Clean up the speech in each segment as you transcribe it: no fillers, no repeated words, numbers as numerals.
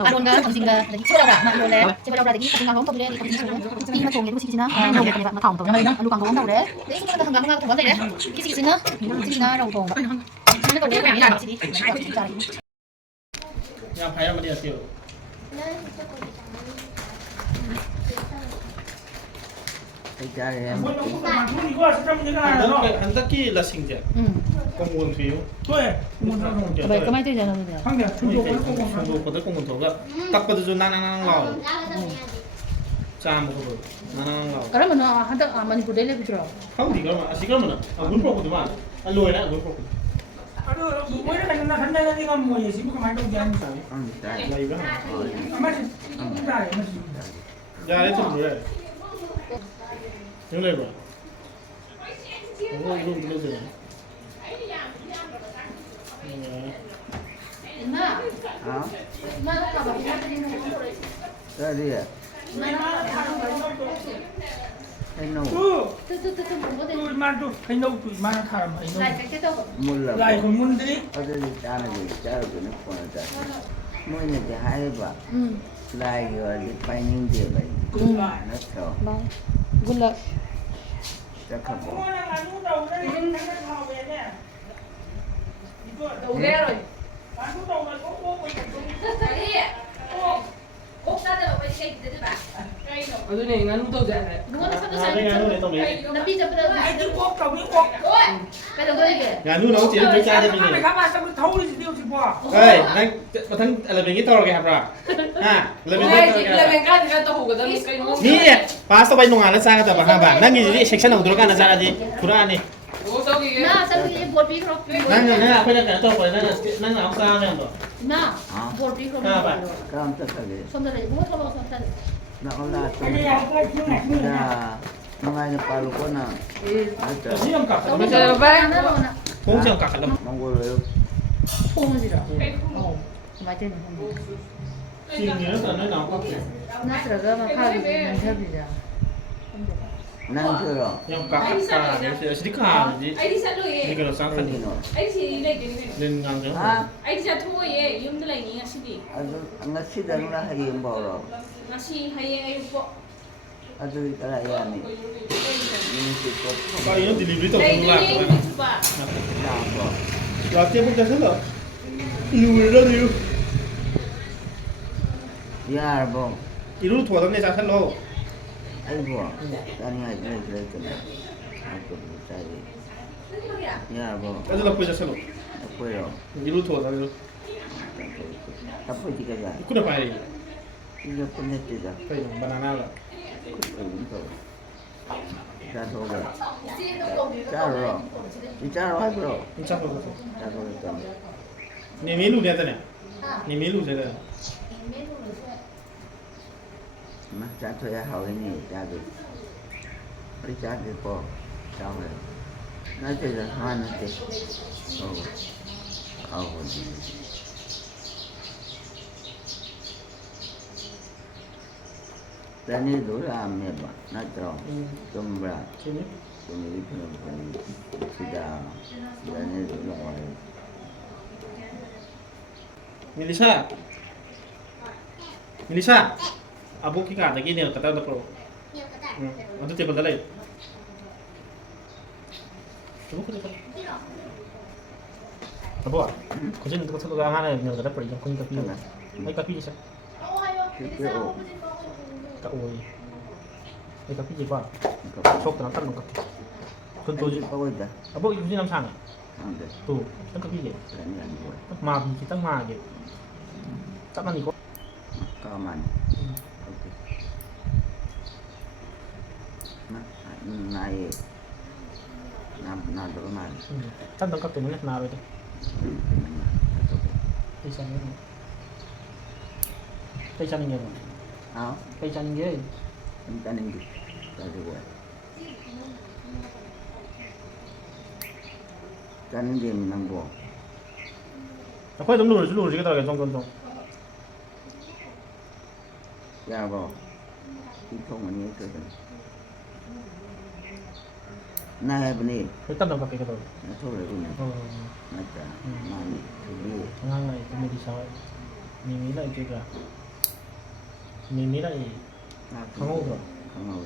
Aron kamsinga lagi coba ora mak lole coba ora lagi kamsinga hong tobile kamsinga sini ma tong ni sina no ge ma taong tong lu kang hong tore ni sini ma hanggang hanggang tong le kisi sina sini na rong tong ni to le ma ni sini ya phaya ma dia tiêu anh tất kỳ là sinh nhật công nguồn phiếu vậy có mấy tiêu giờ không được có tới công nguồn thổ tập cái thứ năng lò cha một cái năng lò cái đó mình hắn tự mình phụ đấy lên chưa không thì cái mà muốn pro của anh lùi đấy muốn pro Aduh, gue kan nak handal lagi kamu ya sih bukan main jangan saya. Lagi kan? Masih, enggak ya masih. Ya itu dulu ya. Yang lain apa? Oh itu dulu saja. Nah, nah apa kabar? Tadi ya. Hello. Tuh mana tuh? Hello tuh mana karam hello. Mulla. Lai con mun đi. Ada di sana di cara guna pun ada. Mau ni dia hai ba. Lai yo di painin dia ba. Nak tahu. Bye. Good luck. Tak khabar. Mua là ăn uống đầu đây, ăn thảo về nè. Đầu ghe rồi. Ăn uống đầu là có cô mình. Ốc ra được phải xây được chứ bà. Ở dưới này ngắn tôi dạy này. Đúng rồi, sắp À đây ngàn nuôi tông này. nó bị chập được. Ai chứ quốc đầu biết quốc. Cái đầu đây kìa. Ngàn nuôi nó chỉ là cha cho mình Mày này. các bạn sao cứ thấu đi tiêu chỉ qua. Ê, đang mà thân là mình cái to cái hạt rồi. À, là mình Đây cái chỉ là mình cái thì cái tàu của tao cái nó. Ni, pas to bay nungan na sa ta ba ba. Nang ini section ng droga na sa di. Quran ni. Ủa sao kì Nah, sao cái bột bí không? Nang ako na ka to ko nang ako sa na to. Nah, bột bí không? Kamu tak kali. Xong rồi bố thôi xong rồi. Nak olah tu. Cái này cái chuyện này. Dah. Mengai palu ko na. Ada. Siyam ka. Xong rồi ba nó rồi nè. Kung siyam ka kalam. Mongol yo. Phun gì đó. Mà trên không. Siyam ni na na na ko. Nó trở ra mà khai bị mình theo gì đó. Nang kero. Yang ka ka ni sedikit ka di. Ai đi sát rồi Ni ye. kalau sang kan Ini no. Ai thì lấy cái len ngang jo. Ha? ai đi sát thôi ye. Yum lấy ni ngasi đi. Adu ngasi dan lah hayem boro. Ngasi hay ai bộ. Adu itala ya ni. Ini sikot. Ka ini delivery to Đây pula. đi đi bà. Dah apa? La tiap pun jasa lo. Iu dah iu. Ya bong. Iru thua tam ne sa than lo. Ai bong. Tani ai le kena. Aku cari. Ya bong. Adu la pun jasa lo. Apa yo? Iru thua tam lo. Apa jika dah? Iku dah pai. Ini punya tidak. Pai banana la. Dah tahu dah. Caro. Caro hai bro. Insya Allah. Caro itu. Ni melu dia tanya. Ni melu saya. Mas caro ya hal ini caro. Beri caro po. Caro. Nanti dah mana nanti. Oh. Oh. Dan itu ramai pak, nak tahu, jumlah, Sini. jumlah penumpang sudah, dan itu ramai. Melisa. Melisa. Abu kita lagi ni kata dah pro. Untuk table dah lain. Abu kita. Abu ah. Kau jadi untuk satu orang ni kata pro yang kau ni kapi. Ai kapi je. Kita Tak oi. Ai kapi je ba. Sok tanam tan kapi. Contoh je. apa dah? Abu itu ni nam sang. Ada, Tu, kan kapi je. jangan buat. Ma bi kita ma je. Tak mani ko. Kaman. Okey. Nah, naik. Nak rumah. Tan tang kapi ni na be. Pesa ni. Pesa ni ni. Ah, Pesa ni ni. minta nih. Tadi buat. Kan dia menang buat. Aku dah lulus kita lagi jong. Ya bro. Itu mana itu kan? Nah, benih. Kita dah pakai kita. Nah, tu lagi ni. Oh, Macam mana? Ini. ngang itu medisa. 미미라 이제가 미미라 이 강호가 강호.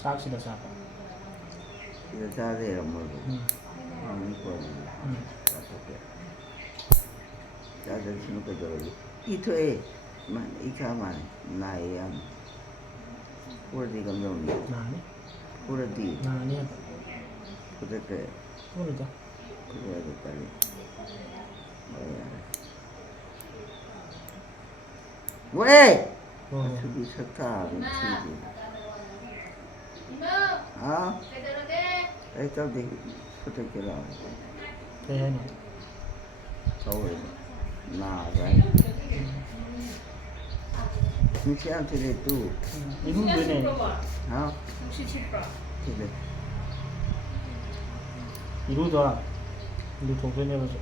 싹시다 싹. 이거 자세히 뭐고. 아무 거는. 자세 신고 저기. 이토에 만 이차만 나이야. 우리가 감정이. 나니? 우리디. 나니. 그렇게 그러다. 그래도 빨리. 왜? 저기 좋다. 미치지. 아? 애들이 부탁해라. 대현이. 서울 나가이. 미치한테 또. 이분 왜네? 아? 67%. 그래. 이루다. 이루 동생네 가서.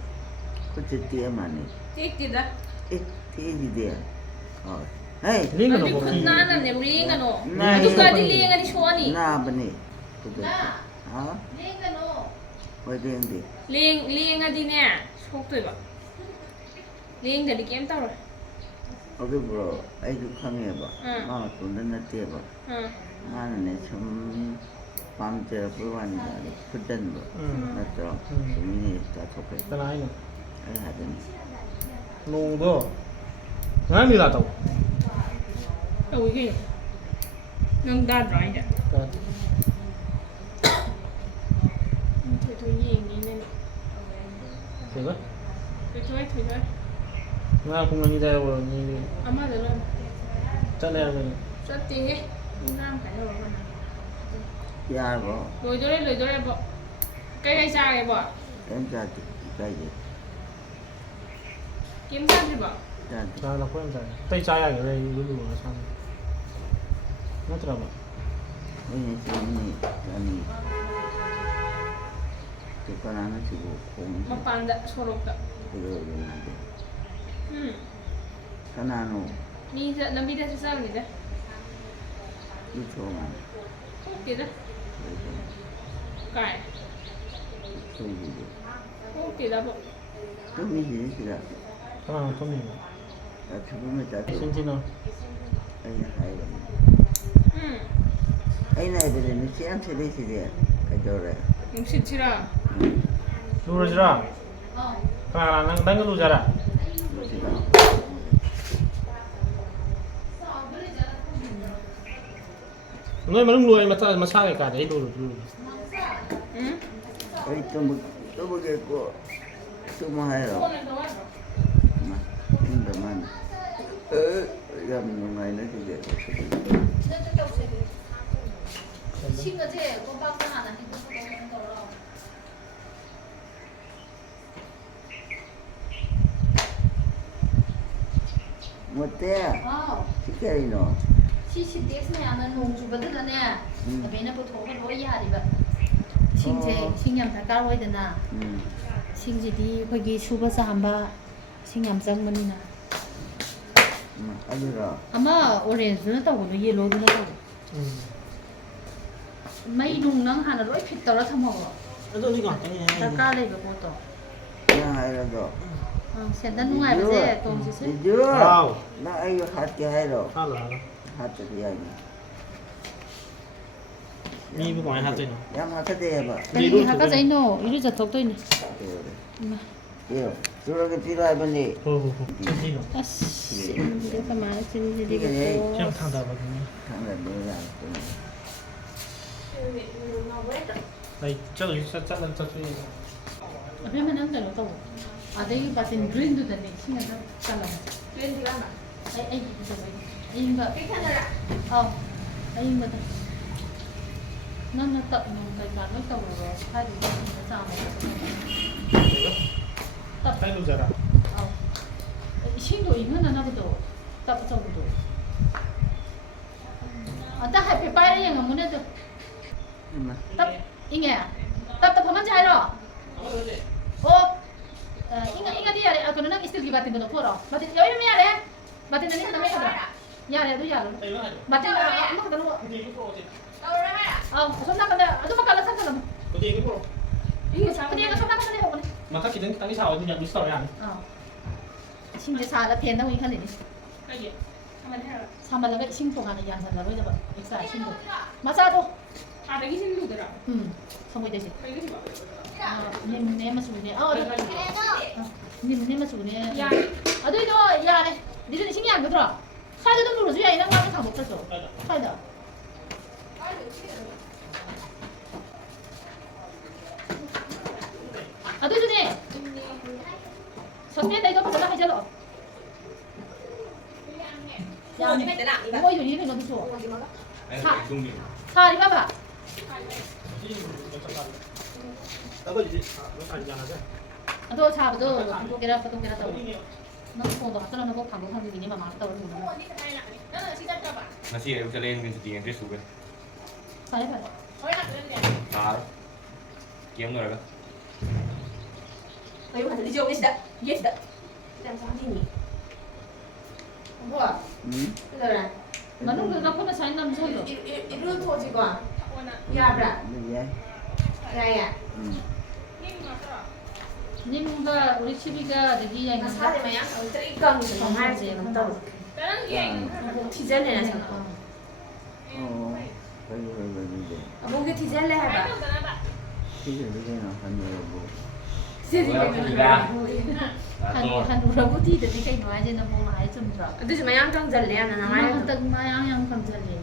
그때 뛰어만 해. 찍지다. 뛰지 돼. 헤이. 링은 아니 뭐? 군나는 내 우리 인간어. 나 누구까지 리행하니 쇼하니? 나 버니. 그래. 나. 아? 랭가노. 왜 그런데? 리행하디네. 속도봐. 리행들이 게임 따로. 어디 보러 아이도 강해봐. 응. 마 돈은 뛰어봐. 응. 나는 좀 밤새 불완다. 그땐 뭐. 맞죠? 주민이 다 속해. 나이는. 아니 하더니. 농도. 나이 라다고. Đâu cái gì? Nâng ta rồi vậy. Thôi gì nghĩ nên. 제가? Thôi. 나 공연이 되고 니 Amma được lên. 짜내면 Sắp tiền ấy. Nam phải rồi con. 야, 뭐. Lùi cho đây bộ. Cái xa kìa bộ. 괜찮지. 가야지. Kiếm sát đi bộ. 자, 자나 고양자. 또 자야 그래 이걸로 참. 맞더라 봐. 오늘 주민이 아니. 그건 안 하시고 공. Mà bàn đã sổ lục đã. 그거 그러는데. 하나는 Đi giờ làm video sao vậy đấy? 이초만. Kìa đó. Cải. 소리지. Kìa đó bộ. 좀 이지라. 하나 tom이. 나 죽으면 다 신진아. 아이나 아이가. Ừ. 아이나 애들은 시한테 되시대. 가져라. Đúng xịt chưa nào? 누르지라. 어. 하나 난 거 누자라. 그렇지가. 너희 말은 누가 이마 사게 가다 이 누르. Ừ. 어이 또 보겠고 또 해요. Con này đâu á? 힘들만. 많이 넣게 친구지? 그 박스 하나 해도 어때? 어. 시켜이 너. CCTV는 농주거든요. 그러면 보통 로이야리가 신제 신념 다 깔아야 되나? 신지디 거기 수버서 한바 신념 장문이나. 아니라. 아마 오렌지는 따고도 옐로우도 따고. mấy nung nắng hà là lỗi thịt tao đã thâm hậu tao ca lên được một tổ 그냥 해라도. 센단 ngoài bây giờ tôm gì chứ 이거. 나 이거 할게 해로. 하라. 할게 이야기. 니 이거 많이 하더니. 야 마트 대봐. cái gì hả các giấy nổ ý giờ thuộc tôi này 이거. 저렇게 필요하더니. 호호호. 신진아. à xin đi cái mà xin đi 이게 cái 그냥 타다 보더니. 당근 뭐야. 아이 저도 진짜 잘라 저기. ở bên mình ăn được tàu ở đây bà tiền green được này xin nhận sao là Lên thì ăn à? anh rồi anh vợ Cái khăn này ạ? anh mà nó tận cái cả nó tàu rồi hai đứa nó sao mà 잘 누자라. 신도 이거는 나도 딱 정도 ta hay phải bay đi mà muốn được tập ý nghe tập 한번 잘로 인가 디야 그거는 스틸 같은 거 넣어라 맞지 여기는 해야 돼 맞지 내가 하나 해야 돼 야래도 야래 맞지 엄마가 너 손나 근데 아줌마 깔라 상관없어 어디 얘기 보러. 이거 그냥 손나 근데 하고 마타 기능 땅이 사와 그냥 누스라고 안. 이싱제 사라 팬다고 이 칸이니. 그게 한번 해라. 사말라가 이싱 동안에 양산라고 이제 봐. 엑사 이싱도. 맞아도. 아, 되게 힘들더라. 성공 되지. 이거 좀 봐. 아, 님 마수네. 님 마수네. 야. 아들도 야네. 니들 신기 안 되더라. 카드도 물어줘야 이런 거 하면 다 못했어. 카드. 아들도 네. 선배 이거 받아라 하자로. 야, 이거 이리 이리 넣어도 좋아. 사 이리 봐봐. 너 잡아도 한국이라 한국이라 또. 너 공부 갔다 놓고 한국 한국이니만 맞다 그러는 거야. Nó chỉ em cho lên mình tiền cái số bên 사 해봐. à kiếm người đó 너 이거 한테 이제 오겠다. 이해했다. 뭐야? 응? 그래. 나는 그 나쁜 사인 남 소리로. 이루 토지고. 원아. 야브라. Như vậy. 야야. 님과 우리 치비가 되기 나 양이 사대마야. 어떻게 이거는 정말지 못하고. 다른 게 뭐 디젤레나 생각. Ồ, phải như vậy. 목이 디젤레 해봐. Cái gì cái nào thành người bộ. 한우라고 뒤들이 그 노아지는 뭐 많이 좀 들어. 근데 좀 양정 잘래야 나 나만 나만 딱 마양양 감절리.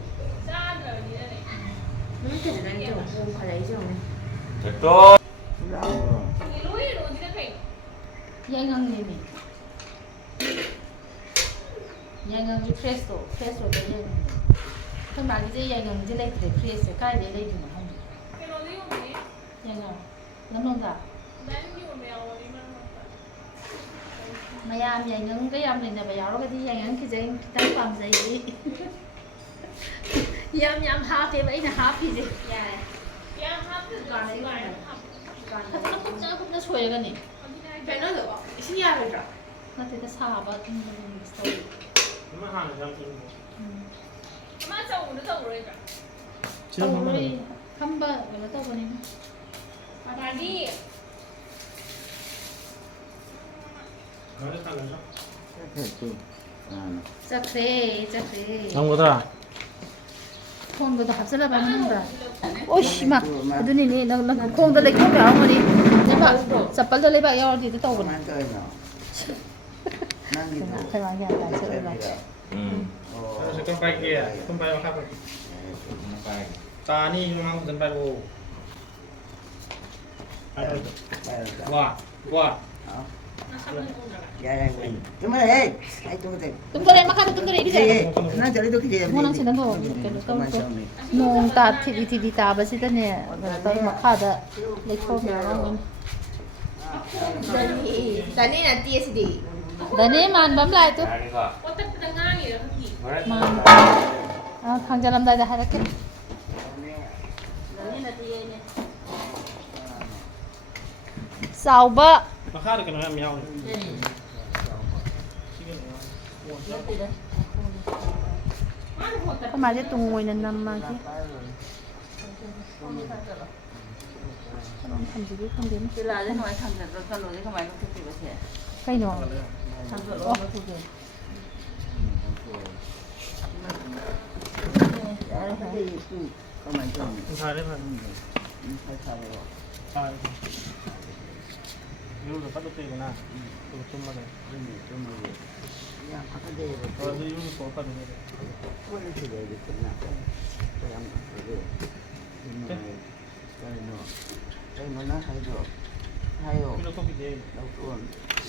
이렇게 되는 좀 가자 이제 오늘. 됐어 Rau 양강님이. 양강이 프레소 되는. 그 말이지 양강지 레이트레 프레소 가야 돼 레이트는 한. 양강. 남놈다. Mayam vậy những cái âm này là bây giờ nó cái gì vậy những cái gì cái làm gì yam yam happy vậy là happy gì nó xuôi cái này phải nói được xin nhà rồi rồi. nó thì nó xa vào story 얼마 하는 장소인데. tao rồi không bao giờ nó tao còn 아니. 어디 살려줘? Thế thì chắc thế 장보다 콩도 합살라 받는다 오씨마 그더니 너 콩도 내게 야 어머니 내가 잡발도 내가 야 어디 또 không 오고 ăn chơi nào. Năng gì đâu. phải nói nhà tại sợ là 그래서 깜빡이야 깜빡이 하고 따니 좀 깜빡이고 와 Dạ đây mình. Cái mấy đây. Ai tôi thì. 뚱그레 막 하면 뚱그레 이리 돼 Nó cho đi tôi cái gì. 뭐 낭치 난도 농다 TV 따바시더니 또 막하다 레코면 Tani là TSD. 다네 만 밤라이 또 ra đi vợ 어떻게 당황이야, 한기. Đấy. 아 강자람 다다 하랄게 싸우바 마카르 그냥 미야오 có mà cái tung ngồi nên nằm mà chứ không làm gì biết không đến Cái là cái ngoài thằng rồi con rồi cái ngoài con thích gì vậy? cây nọ Thằng rồi ô cái gì cũng có mà chồng. 잘해봐 Phải sao rồi. 아 이걸로 빠졌대구나 그거 좀 말해 Cái gì cũng mà. Ya, apa dia? 너 이걸로 뭐 빠졌네 Boleh tidak dikenal. Saya ambil dulu. Ini. Saya no. Saya mana saya tu? Saya. 이거 커피 돼 Đâu tuan.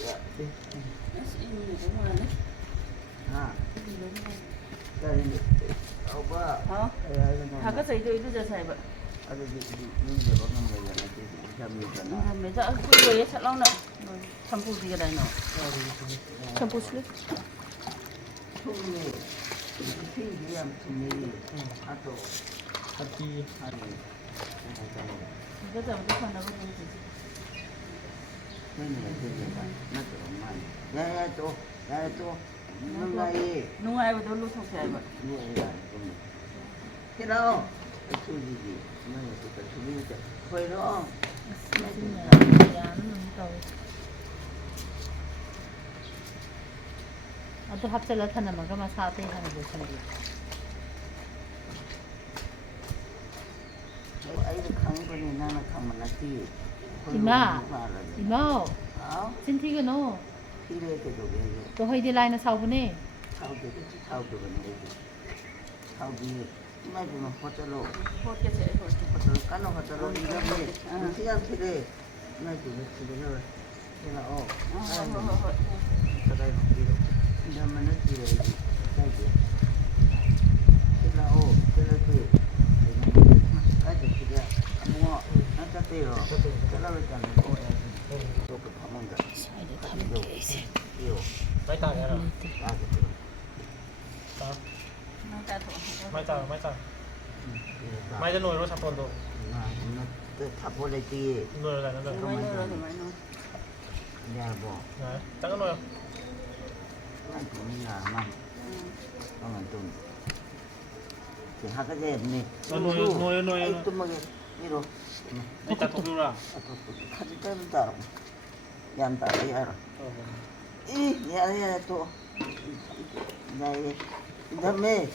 Ya. Ha. Cái gì? Apa? Hả? Thà cái gì tôi giờ xài vậy? Ada di giờ có năm bây giờ là chỉ trăm nghìn lần. Thà mấy giờ quỳ quỳ chắc lâu nữa. Thầm phụ gì cái này nó? 좀 보실래? 총리. 피기함 총리. 아또 같이 아니. Cái giờ tôi còn đâu có gì. Cái này cái gì vậy? Nó tự mạnh. Ya tu. Ya tu. Nó ngay. Nung ai tôi lúc không xài vậy? Nuôi lại con. Cái đâu? Cái chú gì? Nó là cái chú gì vậy? Thôi đó. 또 합절로 타는 뭔가 사대 하는 거 생기. 아이들 강분이 나는 강만하지. 이마 아, 진티가 너 필요해 되도 왜? 또 허이디 라인은 사오네. 사우디 이마지만 호텔로 호텔에 호텔 까노 호텔로 이러면 시간 필요해. 이마지만 집에서 내가 그래 이러면은 필요해. 가지. 내가 그래도 가지 필요. 뭐 아까 때요. 그러니까 또 가만가. 아이들 가면 돼 이제. 이요. ไม่จ่ายแล้ว 가지. ไม่จ่ายไม่จะหน่วยรถชักคนตัว 다 보내지. หน่วยอะไรนั่นเลย 야 뭐. นะจักรหน่วย 난 돈이야 만. 그러면 돈. 그 하가제 네. 또 먹에 이로. นี่จักรตัวละ 카드 때문에 알아. 얀다 알아. 이 야야 또. 나의 그다음에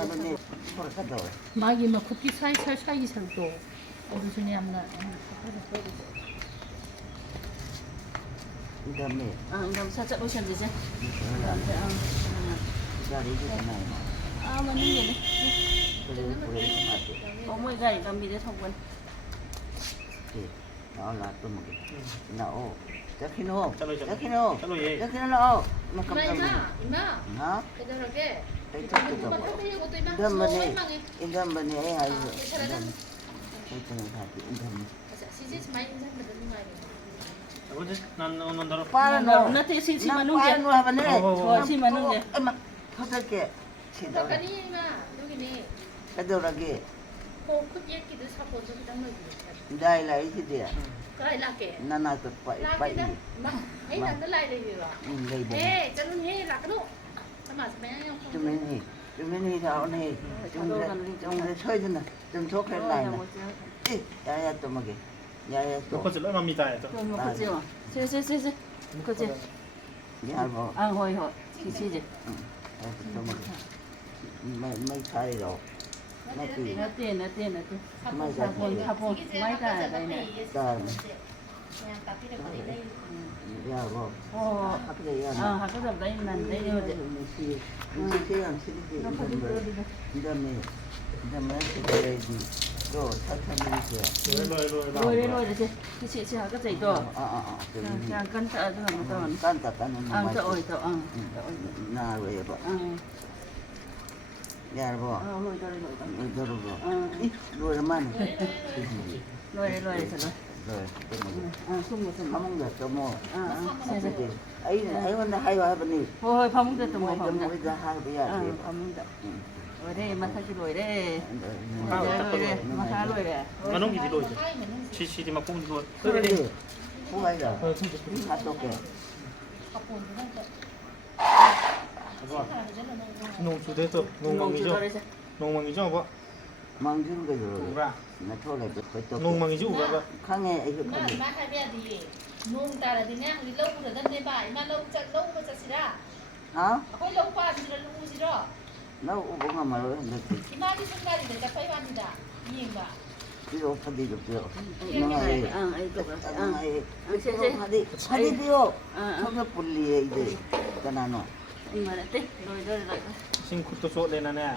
아버님 돌아가다. 마기 뭐 커피 살살 살기 살도 어디 전에 안나. 그다음에 그럼 살짝 오셔도 되지? 자리 있잖아요. 맞는 게 그래 맞지. 어머니가 이런 미래 성분. 나올라 또 먹게. 나오. 자키노. 자로 자키노 예 나오. 이마 이마 나? 그저렇게 이쪽도 이마 뭐. 커피 이것도 이마 인간만에 인간만에 아이고. 일단은 가지 인간. 시지 많이 인사하면 되는 거 아니야. 뭐지? 난 오늘 너 빠르노. 나한테 신지 나 마는 게. 빠르노 하면은. 좋아하지 마는 게. 엄마 가볍게 치다. 그러니까 이마 여기네. 가더라게 그 얘기도 사고 저기 당근. 다이라 이시디야. cái là kẻ 나나 그 빠이 là 빠이. cái đó mà ấy là cái này là gì vậy 레이드. ê cho nên thế là cái độ mà sẽ bé nhau không 주민이 나오네. 좀 서야 된다. 좀 좋게 나이나. 야야 또 먹게. 야야 ทุก 또. คนจะเริ่มมามีใจจ้ะ 그럼 그지 뭐. 세세세세. 그지. 야 뭐. 아, 호이 호. 시시지. 또 먹게. mấy thay rồi. mấy kỳ. 몇 대. mấy giờ thì 사본 많이 가야 되네. ta ya 뭐. 어. 학교 야. 학교도 다 있는데 이제. 시간 시리즈 그다음에 그래야지 또 탈탈이지. 로이 이제 시시 학교 때 또. 그냥 간다 좀 하면 깐다 까는 거 또 어이 또. 나 왜 봐. 야 뭐. 로이 저러고. 로이만. 로이 저 하몽가 또 뭐. 세세. 아이는 하이와버니. 호이 파문대 또 뭐. 우리가 하이야지. 파문대. 로이래 마사지 로이래.ข้าวจักร 로이래 마사 로이래. มันต้องกี่กิโลจ้ะชีที่มาปุ้มกิโล 그래. 뭐가이다. 핫도그. นุ่งชุดเด็ดนุ่งมังงี้จ้ะนุ่งมังงี้จ้ะบ่ 망주는 거죠. นุ่งร่า 나 토래 또. นุ่งมังงี้จ้ะบ่ 강에 이거 mà 가지. má hai bé thì nung ta là thì nhá đi lâu rồi dân đây bài mà lâu mà chắc ra 어? khối lâu qua thì là lâu gì đó 나 뭔가 말로 했는데 thì mà đi sân bay thì người ta phải ăn gì đã nhìn mà 이거 파디 줬죠. 아이 또. 파디디요. 처음에 불리에 이제 까나노. 이만한테 로이. ชิงคุตโตโซเลยนะเนี่ย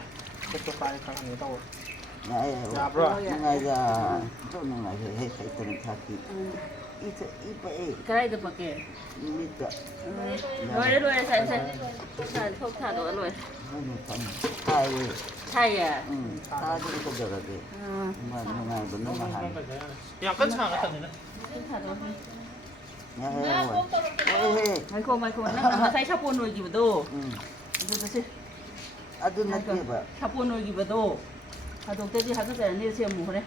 ก็จะไปครั้งนี้ต้อง 야야. 잡으라. 나가 또 나가 해 있던 타기. 이빠이 그라이드 밖에. 밑에. 로이 살살. 속 타도 로이. 아이. 차이야. 응. 다들 거저러게. 정말 너무 한. อย่างก็ช่างกันเลยนะ 속 타도. 야야. 왜? 마이코 나 사이 샤폰 놀기보다. 응. 그래서 아주 낮게 봐. 샤폰 놀기보다. 하도 되지 하도 되는 일 뭐 그래.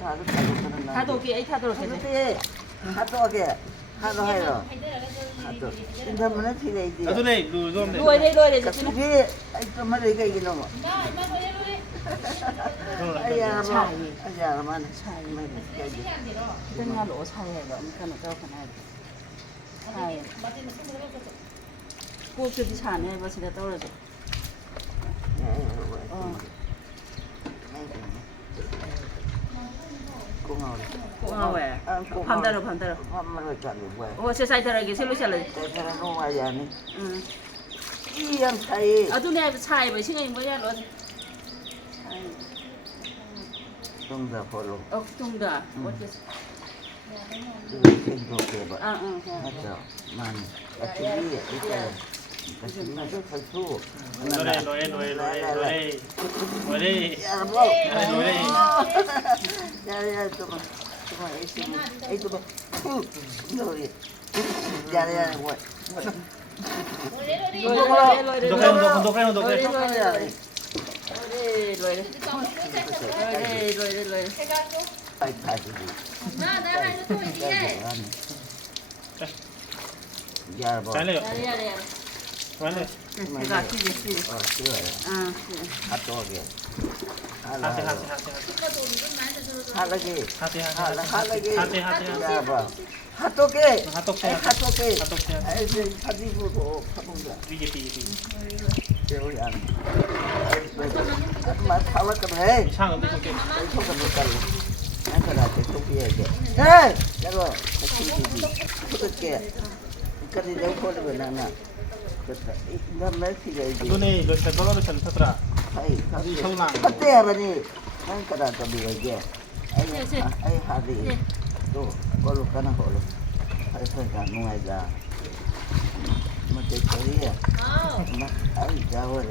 다도 그런 날. 하도 게 타도 되지. 하도에 하도하게 하도 해요. 하도. 인사문은 필요해지. แล้วตัวนี้ดูร่วมเลย 로이 같이 지금. 위에 좀 하려 이거 이놈. mà thôi đi 아야 뭐. 아야 만. cái gì ăn thì đó 그냥 로 사이에 그러니까 너 그냥. mà thì mà không được đâu 꼭 저기 차네 버스가 떨어져. 어 왜? 반대로. 엄마를 잘해 왜? 세사이더라게 셀루샬래. 내가 너무 아니. 응. 이양 차이. 아두네 차이 뭐 시간이 뭐야 너? 동자 볼로. 동다. 어디서? 이거 생각해 봐. 응. 맞죠? 많이. 같이 이제 같이 나도 살수. 노래. 야, 뭐. 야, 좀 노래. 야, 뭐. Ai thay cái gì? Dạ bỏ. Trái lên. Trái lên. 제가 튀지. Chưa. 아, Hát to kìa. Hát là gì? Hát là gì? Dạ bỏ. Hát to kìa. Hát to kìa. Hát đi vô tổ. Hát không được. Kêu ăn. Mà thao cái này. Sang ở bên kia. Không cần một cần. Anh phải làm cái không kia kìa. Ê! Dạ rồi. Cái gì gì. Cái kìa. Cái gì đâu có được nào nào. Năm mấy khi vậy gì? 눈에 러시아 돌아를 잘 타더라. Hay. 성남. Cái này là gì? Anh cái đó có bị kìa. Anh hạt gì? Đồ. Có lúc cái nào có lúc. Phải cả ngoài ra. Mà cái gì à? Mà anh ra rồi.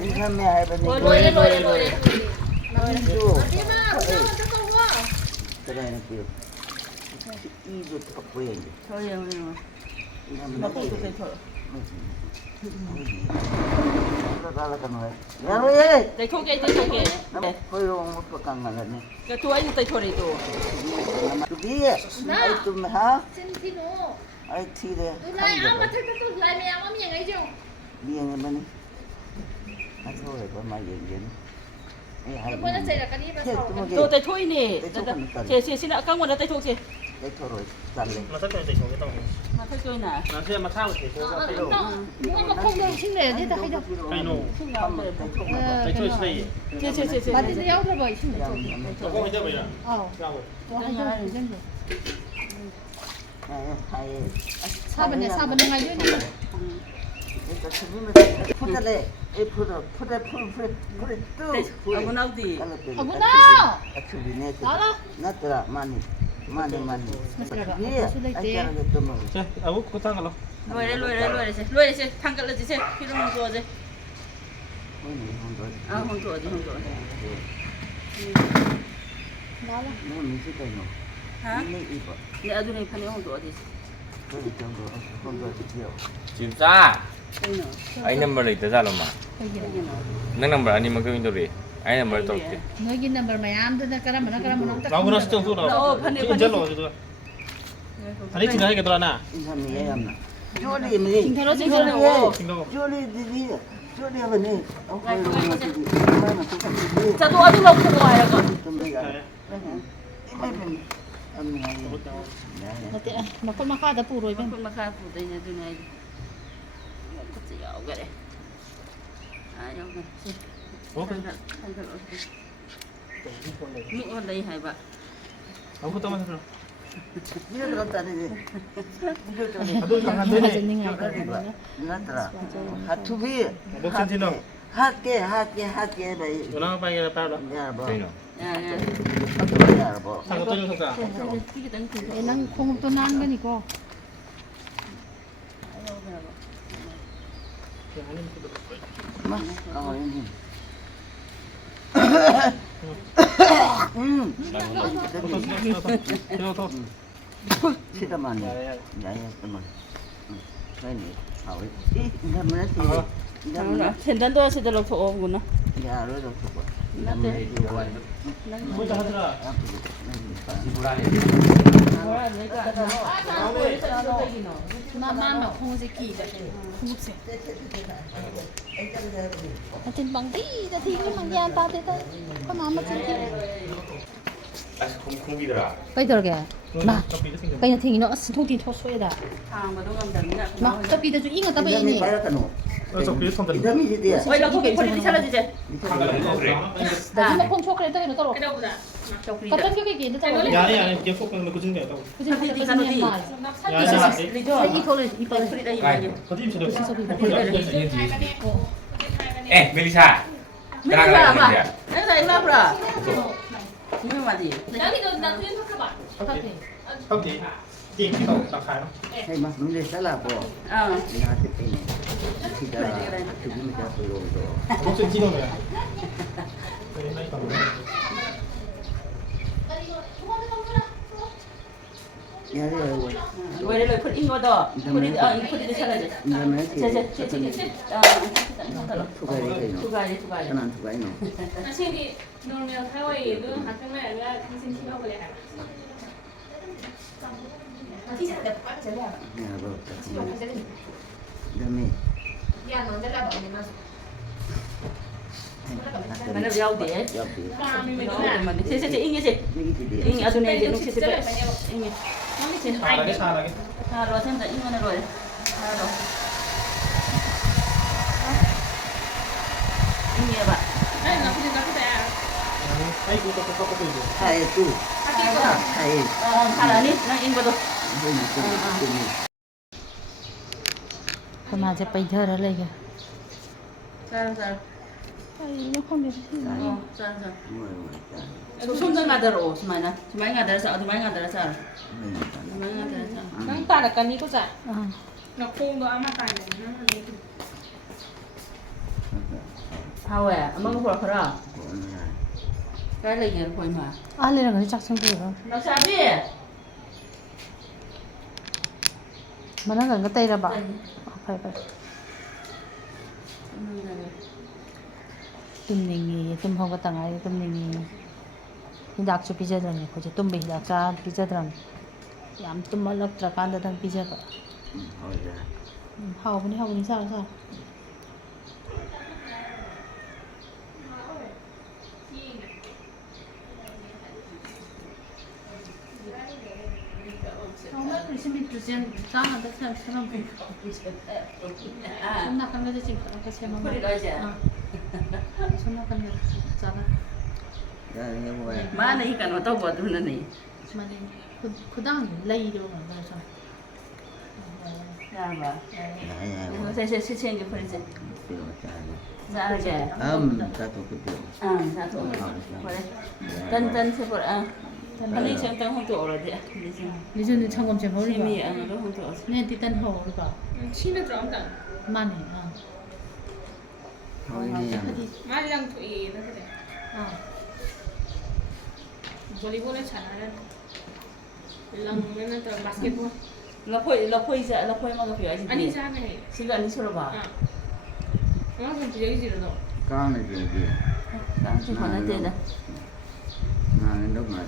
Đi thăm mẹ hay bên này. 로이레. Chú. Cái này là kiểu. Y được có quyền. 저희 우리 나 꼭 그때 저. Nó ra là cái này. Ra rồi. 내 톡에. Hơi luôn một cái căng này nè. 그 도와줄 때 저리도. Tụi kia. Ai tụi mày hả? Xin thi nô. Ai thi đây. Tôi lại áo mà thích cái tôi lại mẹ có miệng ấy chứ. Biên bên này. À thôi có mà gì. Tôi quên nó xảy ra cái đi vào sau. 또때 토이니. 제시나 아까 원래 때 톡지. Đấy thôi rồi, dặn lên. 나 살짝 되고 있다. 나 토이나. 나 그냥 막 타고 되고 가요. 뭔가 콩도 신내 어디다 해줘. 가이노. 어, 스테이. 제제제제. 마트도 야우들 봐 신내. 저거 이제 뭐야? 어. 야고. 와 해줘 이 정도. Thầy. 4번에 ngay dưới. Cái phút ra đây. Phút tu. 아무나우디. 어머나! Achubine. 나라. Natra mani. Mani. Masarap. Iya. Sulit eh. Acara gitu mau. 자, 아우 그거 갈로. 로이레 탕갈라지세 필요한 거지. Ini hondos. 아 홍조지. 나라. Ini misi kayak no. 하? Ini ibu. 내 아들이 판에 홍조 어디 있어? Ini contoh hondos kecil. 집사. 여기는. 아이 넘버를 이따 살로마. 여기는. 능 넘버 아니면 그 인도리. 아이 넘버를 또 올게. 너기 넘버 마야암도 까라마나 나무나 스톤 소라. 이제 로 저거. 아니 지나게 돌아나. Ini ya amna. Joli ini. 징타로 Joli di. Joli apa nih? Oh, mana tuh? 자, 또 아들 놓고 와요. Makul makada puro ibang. 그럼 makaputa niya doon ay. Kasi yaw gare. Ayaw na. Noon na ihay ba? 아무것도 안 들어. Dia terletak di. 아도 장안 되네. Natra. Hatubi. 목센티노. Hatke bayi. 누나 방에 빠라. Ya, bo. 저희는. 야야. Ya, bo. 상거 떠는 거다. Ilang kung ito na ang ganito. Mas, oh ini. Sita mana? Ya, teman. Ini, tahu. Enggak mana sih? Enggak mana? 젠단도 하시들 놓고 오구나. Ya, lo dah cukup. 혼자 하더라. Mama kung si Kita. Kumukse. Atin bang di, dati ko mang yan pati tayo. Kamama si Kita. 아스 콩비더라. 그러게. 마. 커피도 생겼네. 그냥 탱이너 통티 토소에다. hàng mà đúng không đừng nha 마. 커피도 좀 ing어 따봐 이름이 이니. 빨갛노. 커피 손들. 이름이 지대야. ôi là không bị đi salad gì 그래. 나 지금 콩 초콜릿 떠기는 떨어. cái đâu rồi trong free 갑자기 여기 얘도 떨어. 야니 아니 이게 꼭 그거 주는 게 아니고. 그지 그지 그지 말. 야야. lý do 이 콜릿 이 콜릿. free đây là gì 거짓 소리. 에 멜리사. mấy cái là mà cái này là bra nhưng mà gì 여기도 나 그림 섞어봐 커피. 커피. 띵 이거 딱 가요. Hay mà nó lên sẽ là bộ. ờ Nhà thiết bị này. Thì đã thực hiện ra từ rồi rồi. 목소리 찍어놓어요. 옛날에 거. Nhà đây rồi. rồi đây là put in vào đó put in put in salad Nhà mấy thì. chị Thu gai đây thu nó. gai thu gai Cho nên thu gai nó. 사실이 너는 하와이 너 같은 날 내가 무슨 팀하고 그래 Nhà rồi. Nhà mẹ. mà nó rau để Giao thì. mà chị in gì chị Mấy cái gì in ở bên này nó sẽ bé in 잘하게 잘하게. rồi xem là in vào rồi rồi in nhiều bạn 아니 나 그림 나 그래 아이고 꺾어 이제. Hai tu. Hai. 하나 nít nó in vào rồi Hơi mà cũng cũng. ขนาดจะไปเธอแล้วเลยแก sao sao ไอ้ยังคงไม่ที่ไหน sao sao Ngồi ngồi. 손을 가더라 수마이나 수마이 가더라 사 수마이 가더라 사 수마이 가더라 사 난 따라간 이거자 อ่า 나 콩도 아마 따야 하와야 엄마가 보라 그라 cái này gì rồi mà อะไรนะก็จักสังเกตว่า nó sao biết มันนั่นก็เตะระบาดไปไปตุ้มนิ่งตุ้มห้องก็ตั้งไงตุ้มนิ่งนี่ดักจะพิจารณาเนี่ยเขาจะตุ้มไปดักจะพิจารณายามตุ้มมาลักตระการเดินพิจารณา Hồi ra. เฮาคนนี้เฮาคนนี้ซ่าซ่า 정말 열심히 주신 짱한테 참 사람 à 손나간 거지 지금 그런 거 제만 그래 너지 손나간 거 있잖아 Ra như vậy. má này cả nó tao bật luôn này 만에 그 다음 레이로 만나서 ra mà Lại nó lại. sẽ cái phần gì Tiểu cha. ra kìa Ta tu cái tiểu. ra thôi tân tân sẽ bật à tân đi xem tân không tổ rồi chị đi xem 이제는 참검 좀 xem mi 올려 nó không tổ 내 뒤단 호 올려 치는 들어온다 만에 Thôi đi. 말이랑 토이 나 그래 볼리볼을 잘하는 랑면은 또 바스켓볼 nó phơi mà cái phía gì 아니 잘해 xin gần đi solo bà 그럼 여기 지르노 Con này gì gì. đang chỉ còn nói tiền đây Mà lên đâu mà.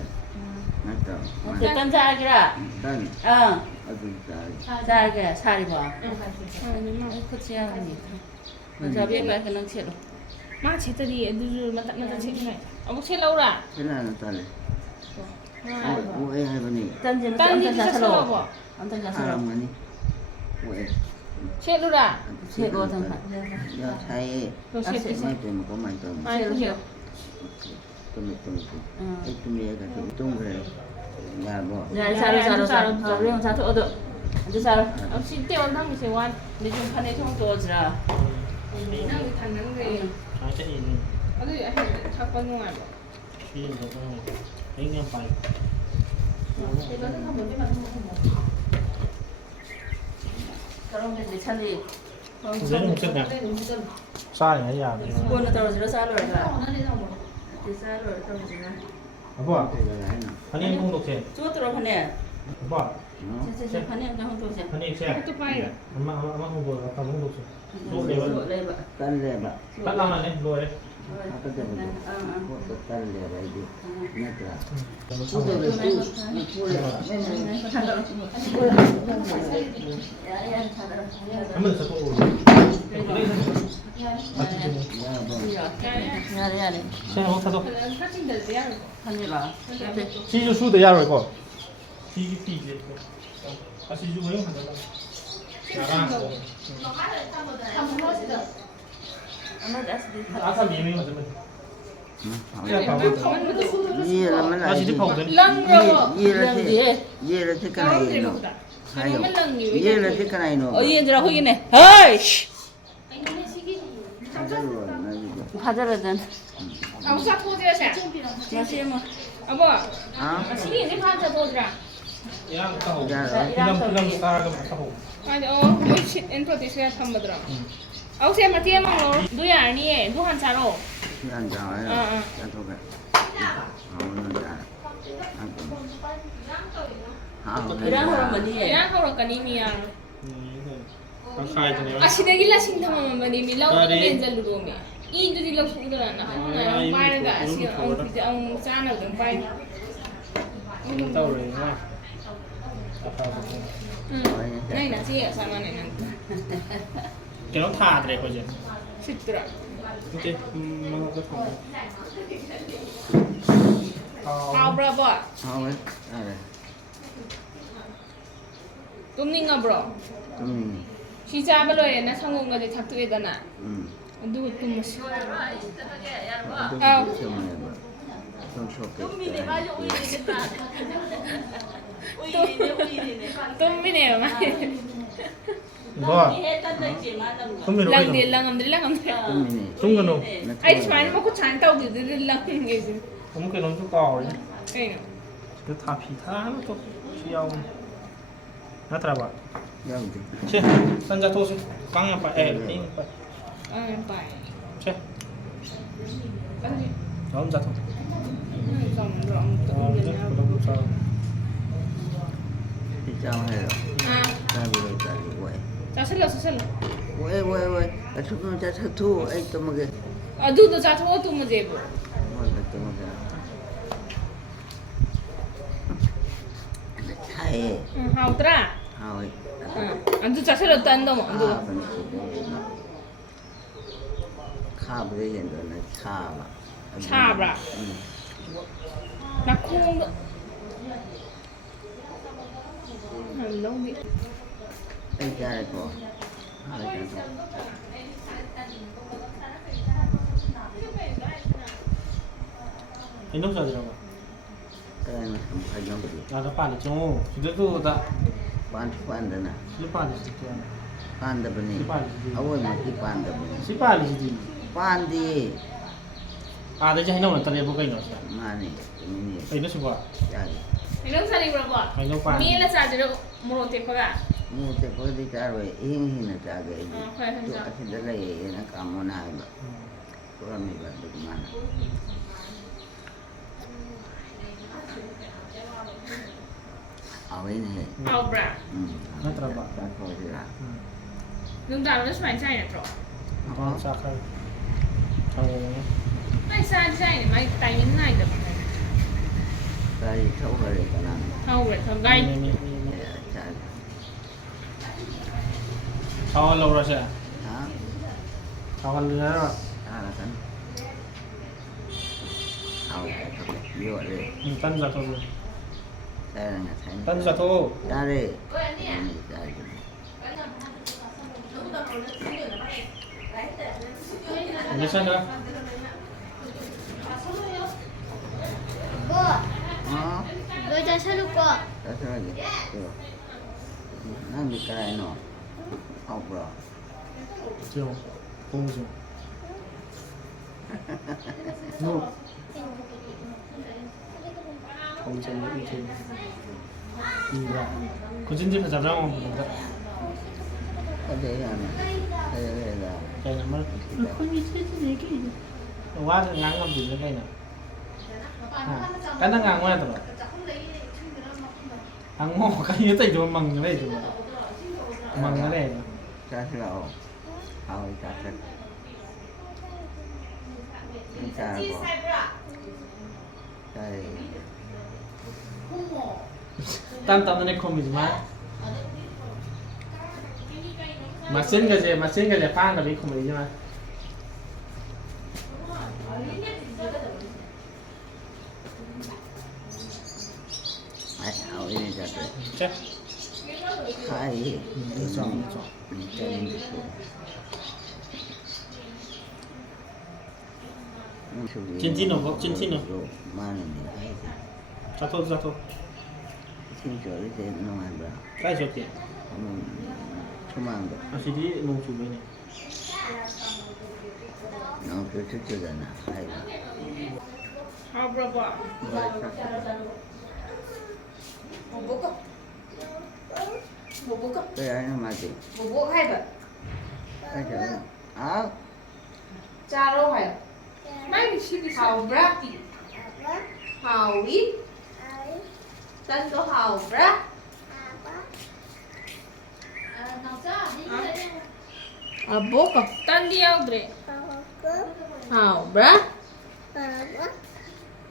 Nó tờ. từ tân ra kìa Tân. ờ Ở từ trời. ra kìa xa đi bỏ nhưng mà có chia gì mà giờ biết cái năng chuyện 마 제들이 애들 만나 책이네 어묵 책 나오라 Thế là nó tờ này. Ủa hai bên này. tân gì nó 딴 tân 데도 ra 책 solo 나오고 tân ra Sao solo làm mà đi. Ủa. 책 누라 xe cô thằng Do thay. 너 아, 책 책. Mấy tuổi mà có màn tầm. 많이 보세요 Tụi cái tụi mình cả tụi tung về. Nhà bỏ. nhà ra riêng ra thôi được anh sao 없이 때원 당기 세원 đi chung khăn này không tổ ra 난 당는데 잘 때리는. 어디 자꾸 농아 이 이거 그냥 빨리. 그럼 이제 찬이 이제는 무슨 쌀이 아니야. cô nó tổ ra xa rồi là thì xa rồi tổ ra 아빠. Cái gái nào. 한인 공동체. chú tổ khăn này 아빠. Nó. sẽ khăn này không tổ ra 한인 체. 또 봐요 엄마 홍보 아빠 공동체. đây vậy Tân lệ bạc. 딱 나만해. 로에. Có thể một có thể tân lệ đây đi. Nhất là. 너무 Tôi 참. về tu. Tôi là. 한번 더 또. Nhà bỏ. nhà 야래. 자, 한번 타서. 사진 될 때야. 하니라. 시주 수도 야로고. 비기. 아, 시주 왜 한다. 나랑. 아까 미미 맞으면. Ye là mình 아, lại 시주 파우더. 랑 Ye là Lăng thế gì? Ye là thế cái này nó hay 그러면 không 랑 Ye là thế cái này nó 어, 얘들아, 거기네. 어이씨! Rất rồi nó gì vậy 파절하든. 아무사 토지야. 다시 뭐. 아버. hả 시기 이제 판자 토지라. 양 타고. ra rồi 그냥 싸가 타고. 아니 우리 시 엔터디스가 참거더라. 아우세 마티에 망로. 누야 아니에 누한 차로. ăn chào ấy Ờ, rồi ờ. ăn thôi vậy không nó ra ăn cùng hả 이랑 하면 뭐니? 그냥 하러 가니미야. 가이드네요. 아시대길라 신탐만 밀라우 렌젤루도미. 이들이 럭수더라나. 하나 파이가 아시 엉 짜나든 파이. 타오래요. 나이나 지야 사만에는 걔는 다 그래 거지. 쉽더라. 이제 뭐가 더. 아 브라보. không ấy à đây ตุ้닝아 브로. 시자벨로에나 성공까지 작두에다나. 누구 ตุ้무시. 아. không số cái ตุ้미네요. 뭐? 손미로 랑디 랑암들 랑암들. 중간으로. 아이 좋아하는 먹고 잘 따오기들 랑게지. 너무 게 너무 까워. 에이. 그다 피타 하나 또 쉬어. 나 트라바. đâu thì 체. 산자 토스. 빵야 빠. 잉 빠. 아, 빠이. 체. 아니. 다음 자토. 좀 럼. thì sao hay rồi 아. ra vừa tại quậy 자, 살렸어. quậy ở chỗ nó ra thất thu ấy tôi mà cái 아, 누도 자, 저것도 뭐지? tôi mà cái thầy 응, 하우더라. thôi 응. 안 두자 살렸다 안 넘어. 안 kha 두. bên kha bây giờ rồi này kha mà kha mà. 나 콩도. 너무 ấy ra đây có hai cái 인동자들하고. cái này nó không phải giống gì 나도 빨리 좀. 그래도 다 pan đó nè 빨리 진짜. pan đó bên này ôi mà cái pan đó bên này 빨리 진짜. pan đi 아, 내 이제 해놓으면 또 내보고 있는 거지. mà này cái 이거 좀 봐. này 이런 살이 그러고. 이거 봐. 미엘라 사지로 모로테 거가. mua thì có đi trả rồi yên thì là trả cái gì phải không chỗ sao? thì đó là nó cầm món này mà có làm gì bạn được mà ở bên này 아우브라. nó tra bạc. ta coi thì là 눈다로 스마일 차이나 들어. 어, 사카이. 어, 마이 사 차이나 마이 타이밍 나이다. ta đi thấu về để cả làm 하우브라. 가이. để trả 저 러러셔. đó 저건 러러. ta là cái hầu cái thật nhiều rồi 딴 자토도. đây là nhà thánh 딴 자토. ta đi 괜찮아? đó 너 자, 살릴 거. đó sao gì được nó bị cái này nó học rồi 좀 공주. 너. 공주 이제. 이거. 고진집에 잡아먹는 건가? có thể là đây là cái này mất. quá thì ngắn làm gì cái này nè. cái nó ngang quá rồi. ăn ngô cái như thế rồi măng cái này rồi. măng cái này. cha sẽ là hầu cha sẽ cha có đây 딴딴한 애 콤이지만. 맛있는 거지, 맛있는 거지, 빵도 있고 뭐이지만. 자들. 자, 하이. 자. 찐찐어, 찐찐어. 많은데. 자토. 진짜 이제 너무 봐. 까이 좋게. 초만 거. 아시디 농주베네. 너무 좋잖아. 아이고. 하브라바. 뭐 먹어? 그래 하는 말이. 뭐 해봐. 그래. 아, 짜로 해요. 많이 시비 Hào bra. Hào ít. Tên của Hào bra. À bố con. 딴디 아우드레. Hào bra.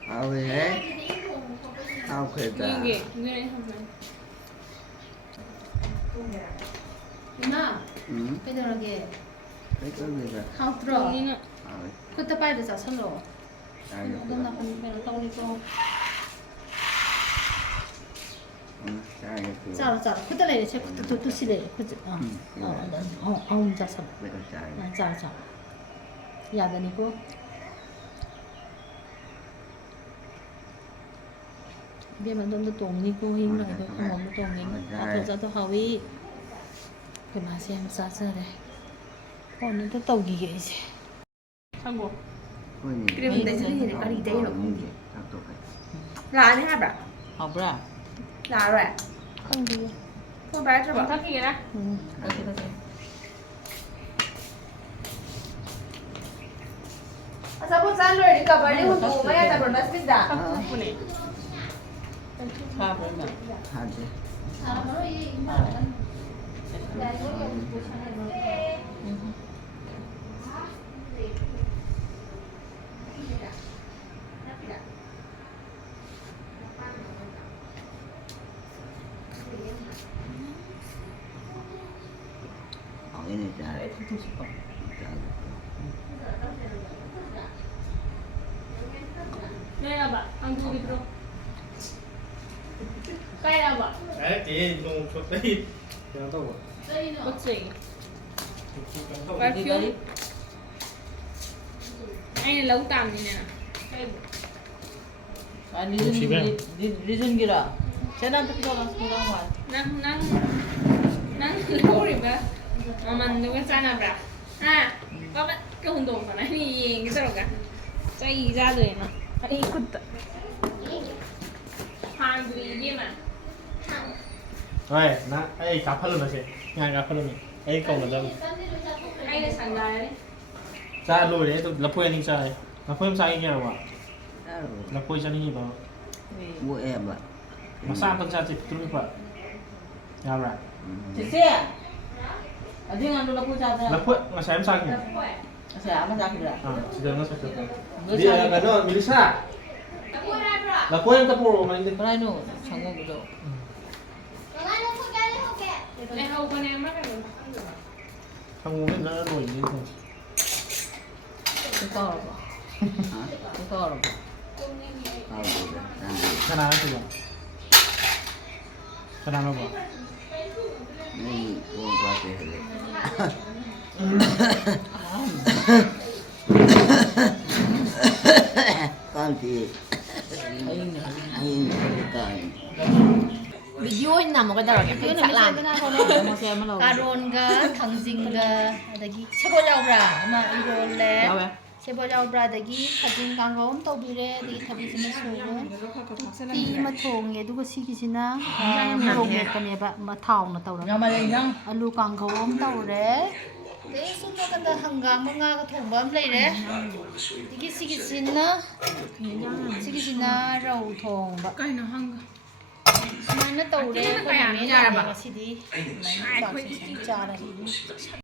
아 왜? 아 그래다. 이게 이거는 한번. 누나. 응? 그들에게 그러니까. Hào 들어. 언니는 아, 그때 빨리 자 손으로. 알겠어. 누나 그냥 떠올리고. 응, 알겠어. 짜라. 그때 내리 제 그때 또 시래. 그지? 혼자 서. 내가 잘. 짜라. 야, 되니고. biết mà tôi tụng đi cô hiếm là tôi không muốn tụng đến thật ra tôi hỏi cái mà xem xa đây còn nó tôi tàu gì vậy chứ 하고. 그러면 내 생일에 빨리 이대로 Lại đi ha bà. học ra Lại rồi. không đi Con bé cho bà. 다 끼게라. 그렇지 Sao bút ra rồi đi cặp vào đi hôn tù mấy anh ta còn đã biết đã. 분해. pha với mà 하지. 얘네 잘. 내려봐. 안쪽에 들어. 까야봐. Đấy, tí dùng chuột đây. Kéo tàu à? 그렇지. Tàu. 말표. 아니 lâu tạm gì nè. à 리즌 기라 쟤한테 필요한 소라 말 năng lâu rồi bà. Mà mình đâu có sao nào bà. À, có bạn cái hồn đồng của nó đi cái sao cả. Chạy ra rồi mà. Ai cút. hàng gì đi mà. Rồi, nè, ấy cá phật luôn rồi, ngay cá phật luôn. Ấy cầu mà dâm. Ai là sẵn gái đấy. Ra lùi đấy, tôi lập quên anh trai. Lập quên sai anh nhau à? Lập quên cho anh gì bảo. 뭐 해봐. Mà sao con trai thì tôi phải. Nhà rồi. 제세야 어디 가는 거 보자 Lập quên mà sao em sai nhỉ? sẽ 안 맞아 그래 À, chỉ cần nó sẽ được. Đi là cái nó Melissa. Lập quên tập bộ mà anh đi. 그라이노 장고기도 Em hầu con em mắc rồi. Thằng ngu nó lùi như thế. 이거 알아봐 이거 알아봐 아, 그래. Cái nào nó được? Cái nào nó bảo? 네, 뭐 봐도 해. 깜지. 아니, 그러니까. video hình nào một cái đó cái sạc làm 뭐 xem nó caron ga thangzing ga adagi chebo jaw bra ma irol le 야왜 chebo jaw bra adagi khajing kangom to bire adagi thabi sima su ti ma thong ye du si ki sina ro me ka me ba ma thong na tawra 야마 그냥 alu kangom tawre de sum no kan da hangam nga ga thong bam lai re digi si ki sina ro thong ba Cái nó hăng. Mana tahu deh, kau yang ni lah, masih di, mana tak sih cara ini.